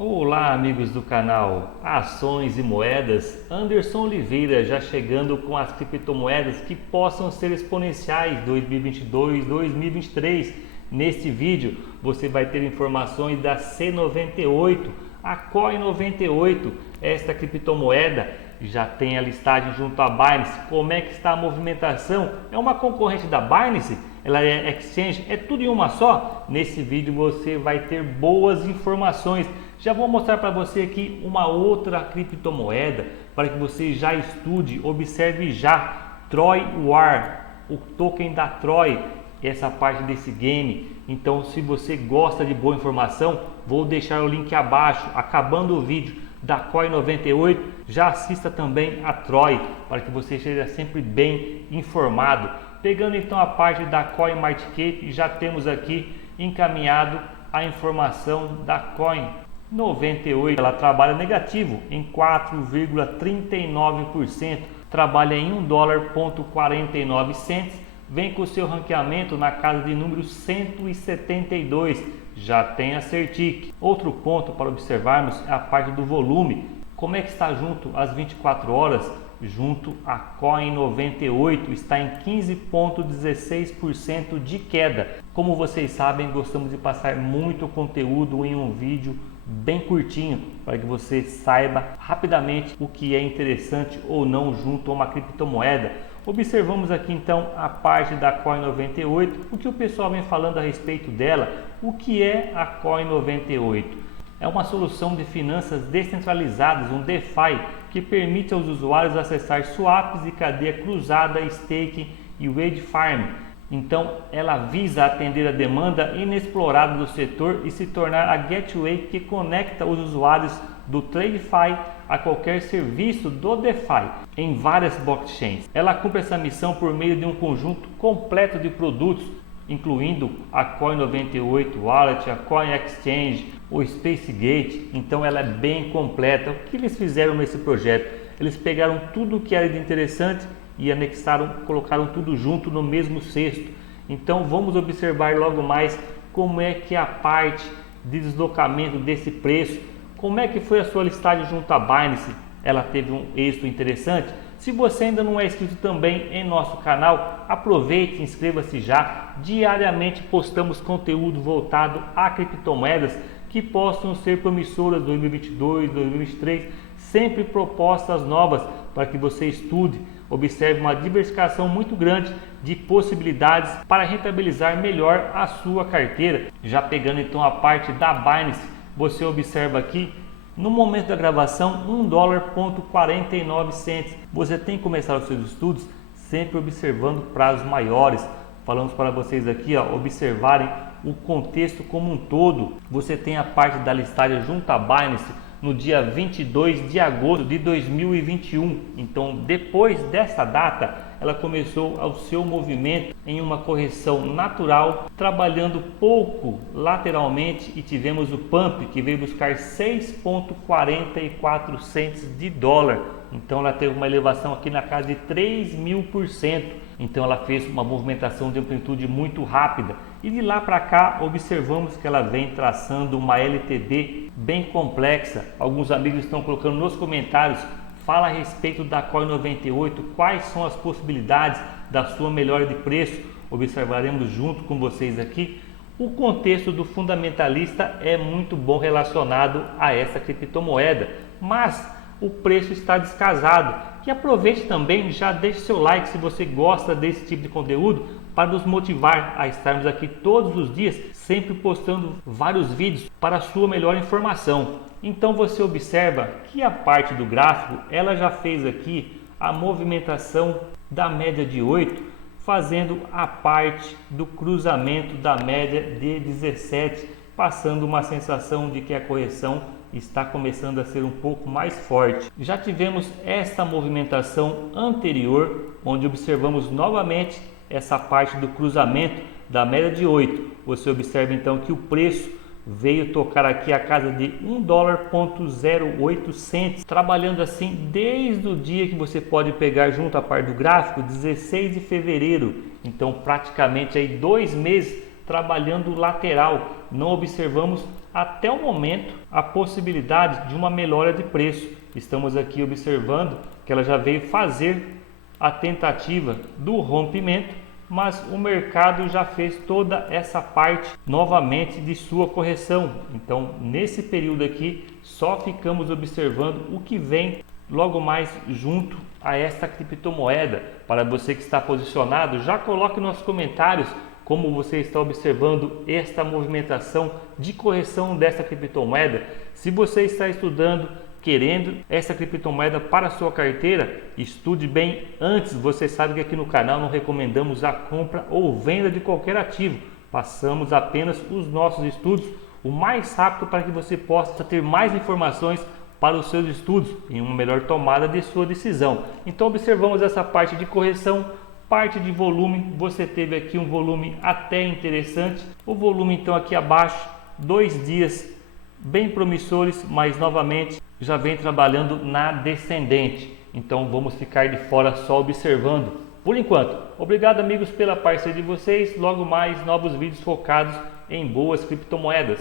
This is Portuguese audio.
Olá, amigos do canal Ações e Moedas. Anderson Oliveira já chegando com as criptomoedas que possam ser exponenciais 2022, 2023. Neste vídeo você vai ter informações da C98, a Coin98. Esta criptomoeda já tem a listagem junto à Binance. Como é que está a movimentação? É uma concorrente da Binance? Ela é exchange? É tudo em uma só? Nesse vídeo você vai ter boas informações. Já vou mostrar para você aqui uma outra criptomoeda para que você já estude, observe já. Troy War, o token da Troy, essa parte desse game. Então, se você gosta de boa informação, vou deixar o link abaixo. Acabando o vídeo da Coin98, já assista também a Troy para que você esteja sempre bem informado. Pegando então a parte da CoinMarketCap, já temos aqui encaminhado a informação da Coin98. Ela trabalha negativo em 4,39%, trabalha em $1,49, vem com o seu ranqueamento na casa de número 172, já tem a Certic. Outro ponto para observarmos é a parte do volume. Como é que está junto às 24 horas? Junto à Coin98 está em 15,16% de queda. Como vocês sabem, gostamos de passar muito conteúdo em um vídeo bem curtinho para que você saiba rapidamente o que é interessante ou não junto a uma criptomoeda. Observamos aqui então a parte da Coin98, o que o pessoal vem falando a respeito dela. O que é a Coin98? É uma solução de finanças descentralizadas, um DeFi, que permite aos usuários acessar swaps e cadeia cruzada, staking e wage farm. Então, ela visa atender a demanda inexplorada do setor e se tornar a gateway que conecta os usuários do TradeFi a qualquer serviço do DeFi em várias blockchains. Ela cumpre essa missão por meio de um conjunto completo de produtos, incluindo a Coin98 Wallet, a Coin Exchange, o SpaceGate. Então ela é bem completa. O que eles fizeram nesse projeto? Eles pegaram tudo o que era de interessante e anexaram, colocaram tudo junto no mesmo cesto. Então vamos observar logo mais como é que é a parte de deslocamento desse preço. Como é que foi a sua listagem junto à Binance? Ela teve um êxito interessante? Se você ainda não é inscrito também em nosso canal, aproveite e inscreva-se já. Diariamente postamos conteúdo voltado a criptomoedas que possam ser promissoras 2022, 2023, sempre propostas novas para que você estude, observe uma diversificação muito grande de possibilidades para rentabilizar melhor a sua carteira. Já pegando então a parte da Binance, você observa aqui no momento da gravação $1,49. Você tem que começar os seus estudos sempre observando prazos maiores. Falamos para vocês aqui, observarem o contexto como um todo. Você tem a parte da listagem junto à Binance no dia 22 de agosto de 2021. Então, depois dessa data, ela começou o seu movimento em uma correção natural, trabalhando pouco lateralmente, e tivemos o pump que veio buscar 6,44 de dólar. Então ela teve uma elevação aqui na casa de 3.000%. Então ela fez uma movimentação de amplitude muito rápida. E de lá para cá observamos que ela vem traçando uma LTD bem complexa. Alguns amigos estão colocando nos comentários, fala a respeito da Coin98, quais são as possibilidades da sua melhora de preço. Observaremos junto com vocês aqui. O contexto do fundamentalista é muito bom relacionado a essa criptomoeda, mas o preço está descasado. E aproveite também, já deixe seu like se você gosta desse tipo de conteúdo, para nos motivar a estarmos aqui todos os dias, sempre postando vários vídeos para a sua melhor informação. Então você observa que a parte do gráfico, ela já fez aqui a movimentação da média de 8, fazendo a parte do cruzamento da média de 17, passando uma sensação de que a correção está começando a ser um pouco mais forte. Já tivemos esta movimentação anterior, onde observamos novamente essa parte do cruzamento da média de 8. Você observa então que o preço veio tocar aqui a casa de $1,08, trabalhando assim desde o dia que você pode pegar junto à parte do gráfico, 16 de fevereiro. Então praticamente aí 2 meses trabalhando lateral, não observamos até o momento a possibilidade de uma melhora de preço. Estamos aqui observando que ela já veio fazer a tentativa do rompimento, mas o mercado já fez toda essa parte novamente de sua correção. Então, nesse período aqui, só ficamos observando o que vem logo mais junto a esta criptomoeda. Para você que está posicionado, já coloque nos comentários como você está observando esta movimentação de correção desta criptomoeda. Se você está estudando, querendo essa criptomoeda para a sua carteira, estude bem antes. Você sabe que aqui no canal não recomendamos a compra ou venda de qualquer ativo. Passamos apenas os nossos estudos o mais rápido para que você possa ter mais informações para os seus estudos e uma melhor tomada de sua decisão. Então observamos essa parte de correção, parte de volume. Você teve aqui um volume até interessante. O volume então aqui abaixo, 2 dias bem promissores, mas novamente já vem trabalhando na descendente. Então vamos ficar de fora só observando por enquanto. Obrigado, amigos, pela parceria de vocês. Logo mais novos vídeos focados em boas criptomoedas.